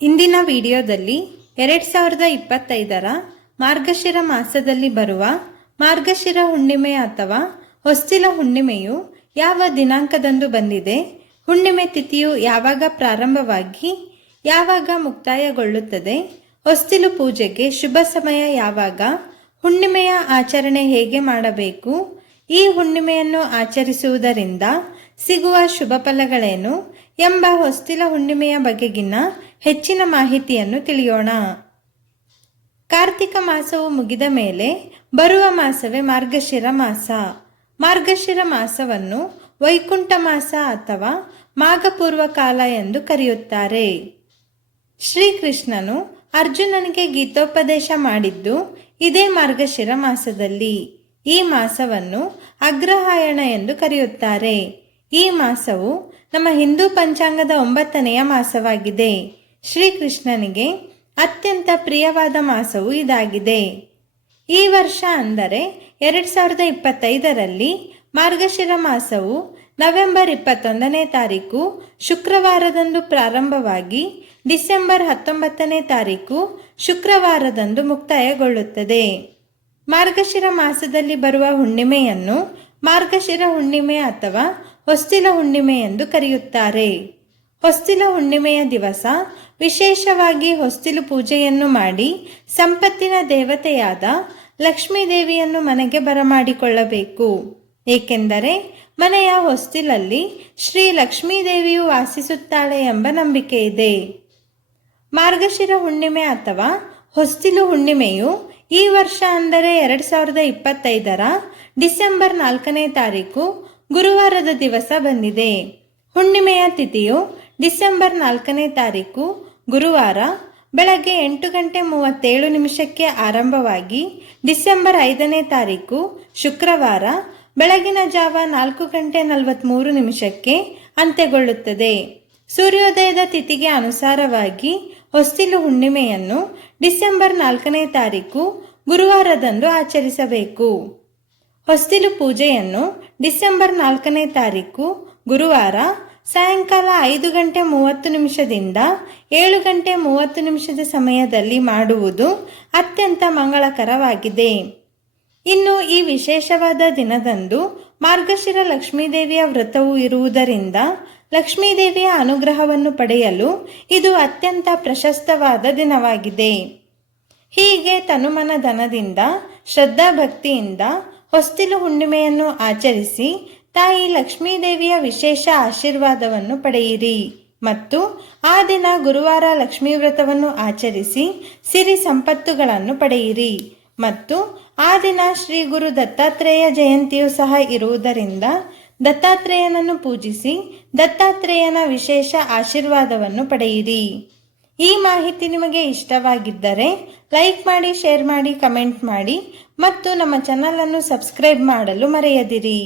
ಇಂದಿನ ವಿಡಿಯೋದಲ್ಲಿ ಎರಡು ಸಾವಿರದ ಇಪ್ಪತ್ತೈದರ ಮಾರ್ಗಶಿರ ಮಾಸದಲ್ಲಿ ಬರುವ ಮಾರ್ಗಶಿರ ಹುಣ್ಣಿಮೆ ಅಥವಾ ಹೊಸ್ತಿಲ ಹುಣ್ಣಿಮೆಯು ಯಾವ ದಿನಾಂಕದಂದು ಬಂದಿದೆ, ಹುಣ್ಣಿಮೆ ತಿಥಿಯು ಯಾವಾಗ ಪ್ರಾರಂಭವಾಗಿ, ಯಾವಾಗ ಮುಕ್ತಾಯಗೊಳ್ಳುತ್ತದೆ, ಹೊಸ್ತಿಲು ಪೂಜೆಗೆ ಶುಭ ಸಮಯ ಯಾವಾಗ, ಹುಣ್ಣಿಮೆಯ ಆಚರಣೆ ಹೇಗೆ ಮಾಡಬೇಕು, ಈ ಹುಣ್ಣಿಮೆಯನ್ನು ಆಚರಿಸುವುದರಿಂದ ಸಿಗುವ ಶುಭ ಫಲಗಳೇನು ಎಂಬ ಹೊಸ್ತಿಲ ಹುಣ್ಣಿಮೆಯ ಬಗೆಗಿನ ಹೆಚ್ಚಿನ ಮಾಹಿತಿಯನ್ನು ತಿಳಿಯೋಣ. ಕಾರ್ತಿಕ ಮಾಸವು ಮುಗಿದ ಮೇಲೆ ಬರುವ ಮಾಸವೇ ಮಾರ್ಗಶಿರ ಮಾಸ. ಮಾರ್ಗಶಿರ ಮಾಸವನ್ನು ವೈಕುಂಠ ಮಾಸ ಅಥವಾ ಮಾಘಪೂರ್ವ ಕಾಲ ಎಂದು ಕರೆಯುತ್ತಾರೆ. ಶ್ರೀಕೃಷ್ಣನು ಅರ್ಜುನನಿಗೆ ಗೀತೋಪದೇಶ ಮಾಡಿದ್ದು ಇದೇ ಮಾರ್ಗಶಿರ ಮಾಸದಲ್ಲಿ. ಈ ಮಾಸವನ್ನು ಅಗ್ರಹಾಯಣ ಎಂದು ಕರೆಯುತ್ತಾರೆ. ಈ ಮಾಸವು ನಮ್ಮ ಹಿಂದೂ ಪಂಚಾಂಗದ ಒಂಬತ್ತನೆಯ ಮಾಸವಾಗಿದೆ. ಶ್ರೀಕೃಷ್ಣನಿಗೆ ಅತ್ಯಂತ ಪ್ರಿಯವಾದ ಮಾಸವು ಇದಾಗಿದೆ. ಈ ವರ್ಷ ಅಂದರೆ ಎರಡು ಸಾವಿರದ ಇಪ್ಪತ್ತೈದರಲ್ಲಿ ಮಾರ್ಗಶಿರ ಮಾಸವು ನವೆಂಬರ್ ಇಪ್ಪತ್ತೊಂದನೇ ತಾರೀಕು ಶುಕ್ರವಾರದಂದು ಪ್ರಾರಂಭವಾಗಿ ಡಿಸೆಂಬರ್ ಹತ್ತೊಂಬತ್ತನೇ ತಾರೀಕು ಶುಕ್ರವಾರದಂದು ಮುಕ್ತಾಯಗೊಳ್ಳುತ್ತದೆ. ಮಾರ್ಗಶಿರ ಮಾಸದಲ್ಲಿ ಬರುವ ಹುಣ್ಣಿಮೆಯನ್ನು ಮಾರ್ಗಶಿರ ಹುಣ್ಣಿಮೆ ಅಥವಾ ಹೊಸ್ತಿಲ ಹುಣ್ಣಿಮೆ ಎಂದು ಕರೆಯುತ್ತಾರೆ. ಹೊಸ್ತಿಲ ಹುಣ್ಣಿಮೆಯ ದಿವಸ ವಿಶೇಷವಾಗಿ ಹೊಸ್ತಿಲು ಪೂಜೆಯನ್ನು ಮಾಡಿ ಸಂಪತ್ತಿನ ದೇವತೆಯಾದ ಲಕ್ಷ್ಮೀ ದೇವಿಯನ್ನು ಮನೆಗೆ ಬರಮಾಡಿಕೊಳ್ಳಬೇಕು. ಏಕೆಂದರೆ ಮನೆಯ ಹೊಸ್ತಿಲಲ್ಲಿ ಶ್ರೀ ಲಕ್ಷ್ಮೀದೇವಿಯು ವಾಸಿಸುತ್ತಾಳೆ ಎಂಬ ನಂಬಿಕೆ ಇದೆ. ಮಾರ್ಗಶಿರ ಹುಣ್ಣಿಮೆ ಅಥವಾ ಹೊಸ್ತಿಲು ಹುಣ್ಣಿಮೆಯು ಈ ವರ್ಷ ಅಂದರೆ ಎರಡು ಸಾವಿರದ ಇಪ್ಪತ್ತೈದರ ಡಿಸೆಂಬರ್ ನಾಲ್ಕನೇ ತಾರೀಕು ಗುರುವಾರದ ದಿವಸ ಬಂದಿದೆ. ಹುಣ್ಣಿಮೆಯ ತಿಥಿಯು ಡಿಸೆಂಬರ್ ನಾಲ್ಕನೇ ತಾರೀಕು, ಗುರುವಾರ, ಬೆಳಗ್ಗೆ ಎಂಟು ಗಂಟೆ ಮೂವತ್ತೇಳು ನಿಮಿಷಕ್ಕೆ ಆರಂಭವಾಗಿ ಡಿಸೆಂಬರ್ ಐದನೇ ತಾರೀಕು, ಶುಕ್ರವಾರ, ಬೆಳಗಿನ ಜಾವ ನಾಲ್ಕು ಗಂಟೆ ನಲವತ್ತ್ಮೂರು ನಿಮಿಷಕ್ಕೆ ಅಂತ್ಯಗೊಳ್ಳುತ್ತದೆ. ಸೂರ್ಯೋದಯದ ತಿಥಿಗೆ ಅನುಸಾರವಾಗಿ ಹೊಸ್ತಿಲು ಹುಣ್ಣಿಮೆಯನ್ನು ಡಿಸೆಂಬರ್ ನಾಲ್ಕನೇ ತಾರೀಕು, ಗುರುವಾರದಂದು ಆಚರಿಸಬೇಕು. ಹೊಸ್ತಿಲು ಪೂಜೆಯನ್ನು ಡಿಸೆಂಬರ್ ನಾಲ್ಕನೇ ತಾರೀಕು, ಗುರುವಾರ ಸಾಯಂಕಾಲ ಐದು ಗಂಟೆ ಮೂವತ್ತು ನಿಮಿಷದಿಂದ ಏಳು ಗಂಟೆ ಮೂವತ್ತು ನಿಮಿಷದ ಸಮಯದಲ್ಲಿ ಮಾಡುವುದು ಅತ್ಯಂತ ಮಂಗಳಕರವಾಗಿದೆ. ಇನ್ನು ಈ ವಿಶೇಷವಾದ ದಿನದಂದು ಮಾರ್ಗಶಿರ ಲಕ್ಷ್ಮೀದೇವಿಯ ವ್ರತವು ಇರುವುದರಿಂದ ಲಕ್ಷ್ಮೀದೇವಿಯ ಅನುಗ್ರಹವನ್ನು ಪಡೆಯಲು ಇದು ಅತ್ಯಂತ ಪ್ರಶಸ್ತವಾದ ದಿನವಾಗಿದೆ. ಹೀಗೆ ತನುಮನ ಧನದಿಂದ ಶ್ರದ್ಧಾಭಕ್ತಿಯಿಂದ ಹೊಸ್ತಿಲು ಹುಣ್ಣಿಮೆಯನ್ನು ಆಚರಿಸಿ ತಾಯಿ ಲಕ್ಷ್ಮೀದೇವಿಯ ವಿಶೇಷ ಆಶೀರ್ವಾದವನ್ನು ಪಡೆಯಿರಿ. ಮತ್ತು ಆ ದಿನ ಗುರುವಾರ ಲಕ್ಷ್ಮೀ ವ್ರತವನ್ನು ಆಚರಿಸಿ ಸಿರಿ ಸಂಪತ್ತುಗಳನ್ನು ಪಡೆಯಿರಿ. ಮತ್ತು ಆ ದಿನ ಶ್ರೀ ಗುರು ದತ್ತಾತ್ರೇಯ ಜಯಂತಿಯು ಸಹ ಇರುವುದರಿಂದ ದತ್ತಾತ್ರೇಯನನ್ನು ಪೂಜಿಸಿ ದತ್ತಾತ್ರೇಯನ ವಿಶೇಷ ಆಶೀರ್ವಾದವನ್ನು ಪಡೆಯಿರಿ. ಈ ಮಾಹಿತಿ ನಿಮಗೆ ಇಷ್ಟವಾಗಿದ್ದರೆ ಲೈಕ್ ಮಾಡಿ, ಶೇರ್ ಮಾಡಿ, ಕಮೆಂಟ್ ಮಾಡಿ ಮತ್ತು ನಮ್ಮ ಚಾನಲನ್ನು ಸಬ್ಸ್ಕ್ರೈಬ್ ಮಾಡಲು ಮರೆಯದಿರಿ.